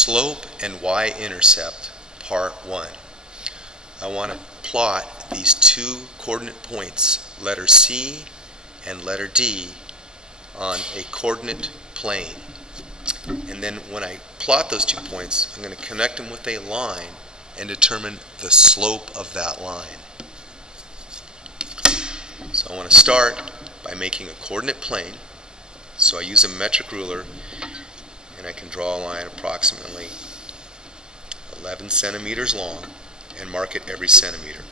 Slope and y-intercept, part 1. I want to plot these two coordinate points, letter C and letter D, on a coordinate plane. And then when I plot those 2 points, I'm going to connect them with a line and determine the slope of that line. So I want to start by making a coordinate plane. So I use a metric ruler and I can draw a line approximately 11 centimeters long and mark it every centimeter.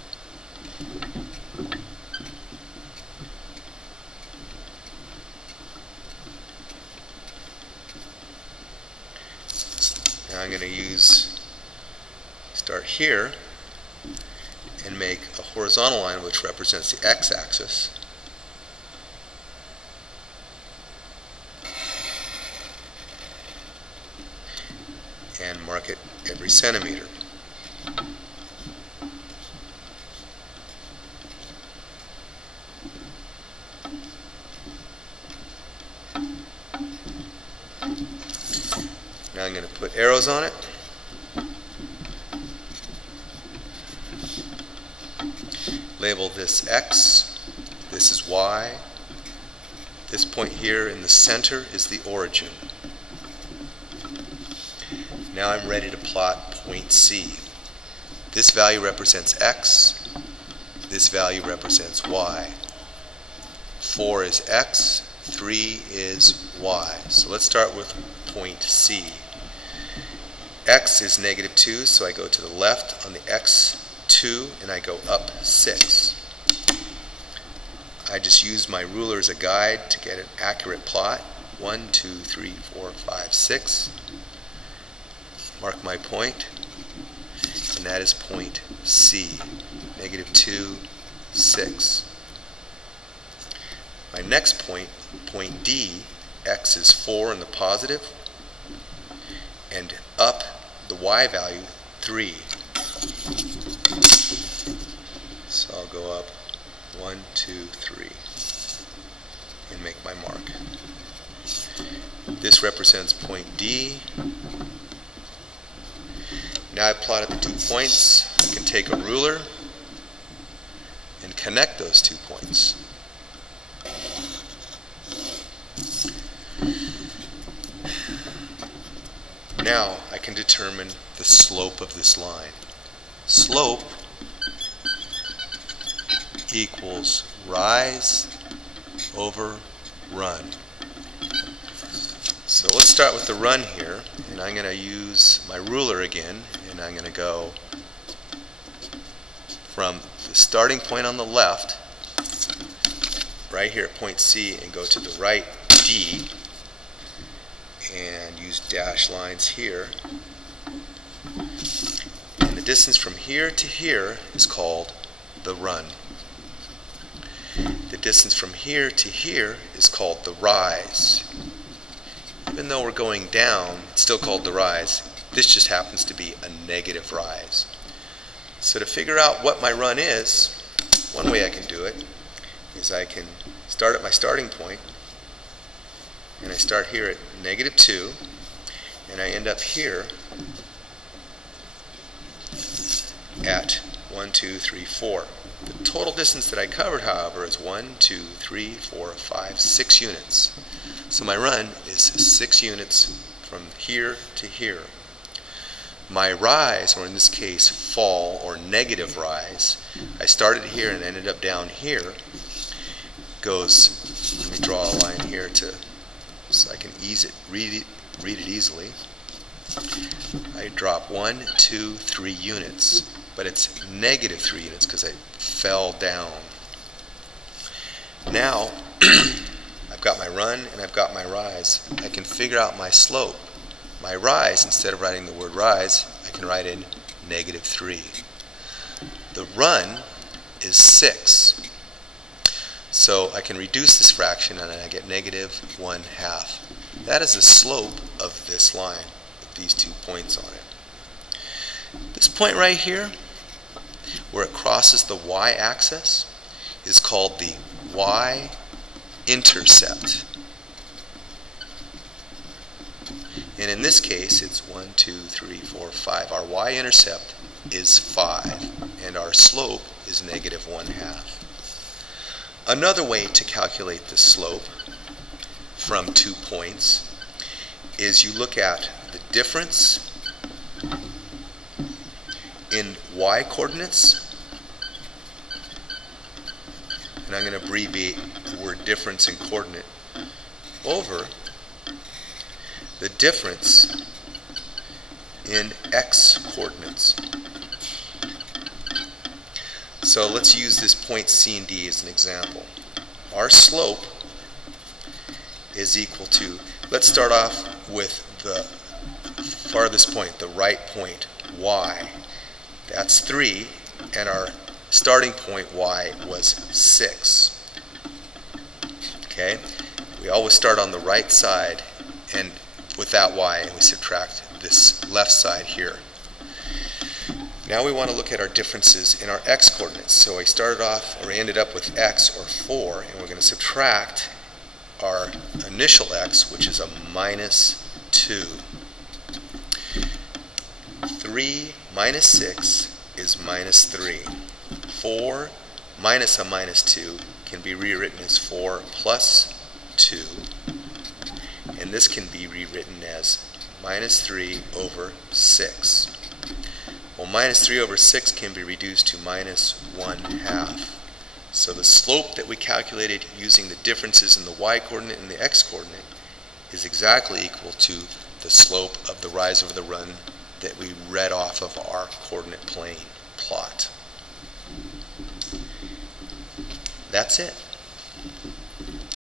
Now I'm going to start here and make a horizontal line which represents the x-axis. And mark it every centimeter. Now I'm going to put arrows on it. Label this X, this is Y. This point here in the center is the origin. Now I'm ready to plot point C. This value represents X, this value represents Y. 4 is X, 3 is Y. So let's start with point C. X is -2, so I go to the left on the X2 and I go up 6. I just use my ruler as a guide to get an accurate plot. 1, 2, 3, 4, 5, 6. Mark my point, and that is point C, -2, 6. My next point, point D, X is 4 in the positive, and up the Y value, 3. So I'll go up 1, 2, 3, and make my mark. This represents point D. Now I've plotted the 2 points. I can take a ruler and connect those 2 points. Now I can determine the slope of this line. Slope equals rise over run. So let's start with the run here, and I'm going to use my ruler again, and I'm going to go from the starting point on the left, right here at point C, and go to the right, D, and use dash lines here. And the distance from here to here is called the run. The distance from here to here is called the rise. Even though we're going down, it's still called the rise. This just happens to be a negative rise. So to figure out what my run is, one way I can do it is I can start at my starting point, and I start here at -2, and I end up here at 1, 2, 3, 4. The total distance that I covered, however, is 1, 2, 3, 4, 5, 6 units. So my run is 6 units from here to here. My rise, or in this case fall or negative rise, I started here and ended up down here, goes, let me draw a line here so I can read it easily. I drop 1, 2, 3 units, but it's -3 units because I fell down. Now I've got my run and I've got my rise. I can figure out my slope. My rise, instead of writing the word rise, I can write in -3. The run is 6. So I can reduce this fraction and I get -1/2. That is the slope of this line with these 2 points on it. This point right here, where it crosses the y-axis, is called the y-intercept. And in this case, it's 1, 2, 3, 4, 5. Our y-intercept is 5, and our slope is negative 1/2. Another way to calculate the slope from 2 points is you look at the difference in y-coordinates, and I'm going to abbreviate the word difference in coordinate, over the difference in x-coordinates. So let's use this point C and D as an example. Our slope is equal to, let's start off with the farthest point, the right point, y. That's 3, and our starting point y was 6. Okay? We always start on the right side and with that y, and we subtract this left side here. Now we want to look at our differences in our x-coordinates. So I started off, or ended up with x, or 4, and we're going to subtract our initial x, which is a -2. 3 minus 6 is -3. 4 minus a -2 can be rewritten as 4 plus 2. And this can be rewritten as -3 over 6. Well, -3 over 6 can be reduced to -1/2. So the slope that we calculated using the differences in the y-coordinate and the x-coordinate is exactly equal to the slope of the rise over the run that we read off of our coordinate plane plot. That's it.